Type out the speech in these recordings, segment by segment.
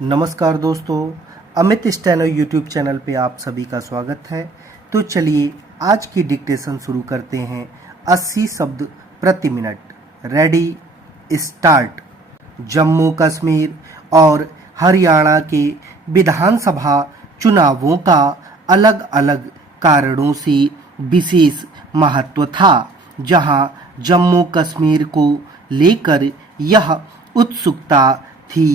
नमस्कार दोस्तों, Amit steno YouTube channel पे आप सभी का स्वागत है। तो चलिए आज की डिक्टेशन शुरू करते हैं। 80 शब्द प्रति minute. Ready, start. Jammu Kashmir और हरियाणा के विधानसभा चुनावों का अलग अलग कारणों से विशेष महत्व था। जहां जम्मू कश्मीर को लेकर यह उत्सुकता थी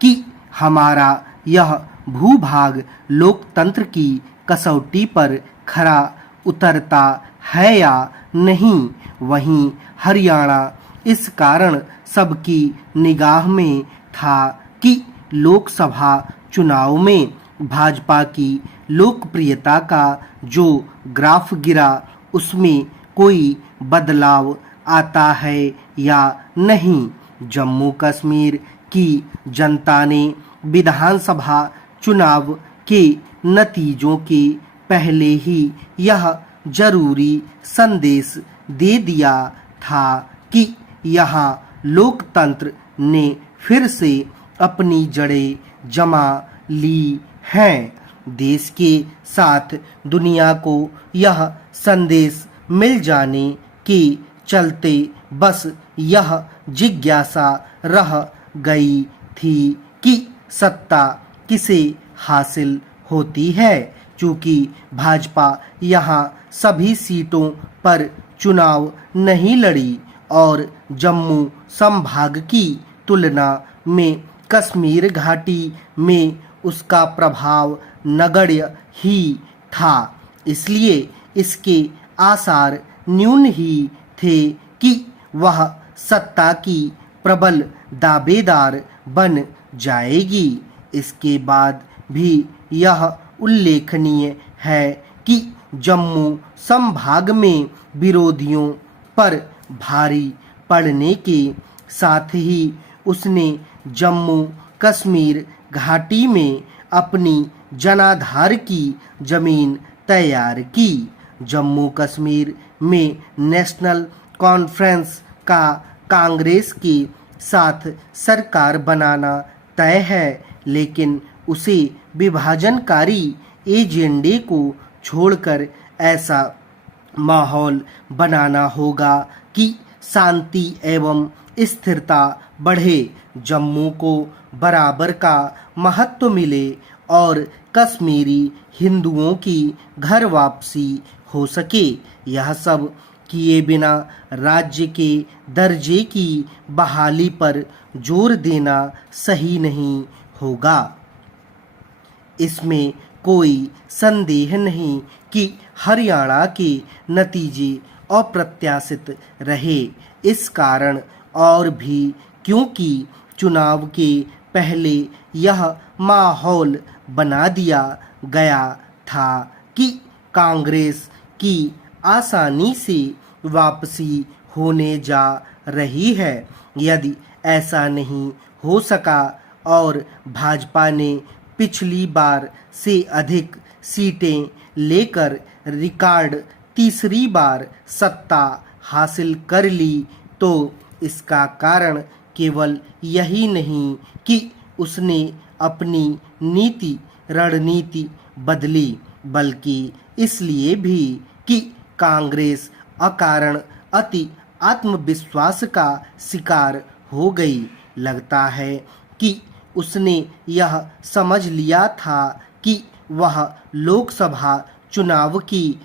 कि हमारा यह भूभाग लोकतंत्र की कसौटी पर खरा उतरता है या नहीं, वहीं हरियाणा इस कारण सबकी निगाह में था कि लोकसभा चुनाव में भाजपा की लोकप्रियता का जो ग्राफ गिरा उसमें कोई बदलाव आता है या नहीं। जम्मू कश्मीर की जनता ने विधानसभा चुनाव के नतीजों के पहले ही यह जरूरी संदेश दे दिया था कि यहाँ लोकतंत्र ने फिर से अपनी जड़ें जमा ली हैं। देश के साथ दुनिया को यह संदेश मिल जाने के चलते बस यह जिज्ञासा रह गई थी कि सत्ता किसे हासिल होती है। चूंकि भाजपा यहाँ सभी सीटों पर चुनाव नहीं लड़ी और जम्मू संभाग की तुलना में कश्मीर घाटी में उसका प्रभाव नगण्य ही था, इसलिए इसके आसार न्यून ही थे कि वह सत्ता की प्रबल दावेदार बन जाएगी। इसके बाद भी यह उल्लेखनीय है कि जम्मू संभाग में विरोधियों पर भारी पड़ने के साथ ही उसने जम्मू कश्मीर घाटी में अपनी जनाधार की जमीन तैयार की। जम्मू कश्मीर में नेशनल कॉन्फ्रेंस का कांग्रेस के साथ सरकार बनाना तय है, लेकिन उसे विभाजनकारी एजेंडे को छोड़कर ऐसा माहौल बनाना होगा कि शांति एवं स्थिरता बढ़े, जम्मू को बराबर का महत्व मिले और कश्मीरी हिंदुओं की घर वापसी हो सके। यह सब किए बिना राज्य के दर्जे की बहाली पर जोर देना सही नहीं होगा। इसमें कोई संदेह नहीं कि हरियाणा के नतीजे अप्रत्याशित रहे। इस कारण और भी क्योंकि चुनाव के पहले यह माहौल बना दिया गया था कि कांग्रेस की आसानी से वापसी होने जा रही है। यदि ऐसा नहीं हो सका और भाजपा ने पिछली बार से अधिक सीटें लेकर रिकॉर्ड तीसरी बार सत्ता हासिल कर ली, तो इसका कारण केवल यही नहीं कि उसने अपनी रणनीति बदली, बल्कि इसलिए भी कि कांग्रेस अकारण अति आत्मविश्वास का शिकार हो गई। लगता है कि उसने यह समझ लिया था कि वह लोकसभा चुनाव की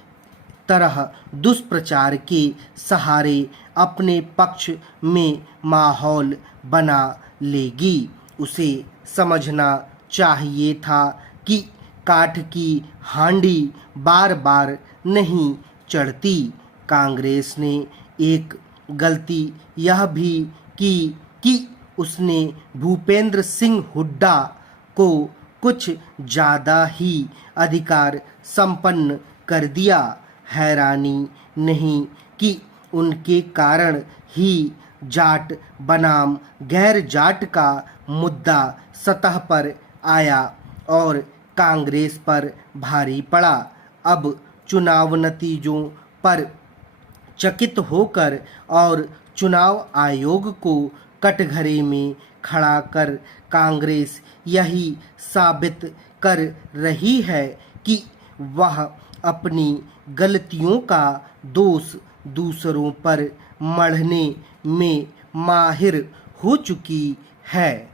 तरह दुष्प्रचार के सहारे अपने पक्ष में माहौल बना लेगी। उसे समझना चाहिए था कि काठ की हांडी बार बार नहीं चढ़ती। कांग्रेस ने एक गलती यह भी की कि उसने भूपेंद्र सिंह हुड्डा को कुछ ज़्यादा ही अधिकार संपन्न कर दिया। हैरानी नहीं कि उनके कारण ही जाट बनाम गैर जाट का मुद्दा सतह पर आया और कांग्रेस पर भारी पड़ा। अब चुनाव नतीजों पर चकित होकर और चुनाव आयोग को कटघरे में खड़ा कर कांग्रेस यही साबित कर रही है कि वह अपनी गलतियों का दोष दूसरों पर मढ़ने में माहिर हो चुकी है।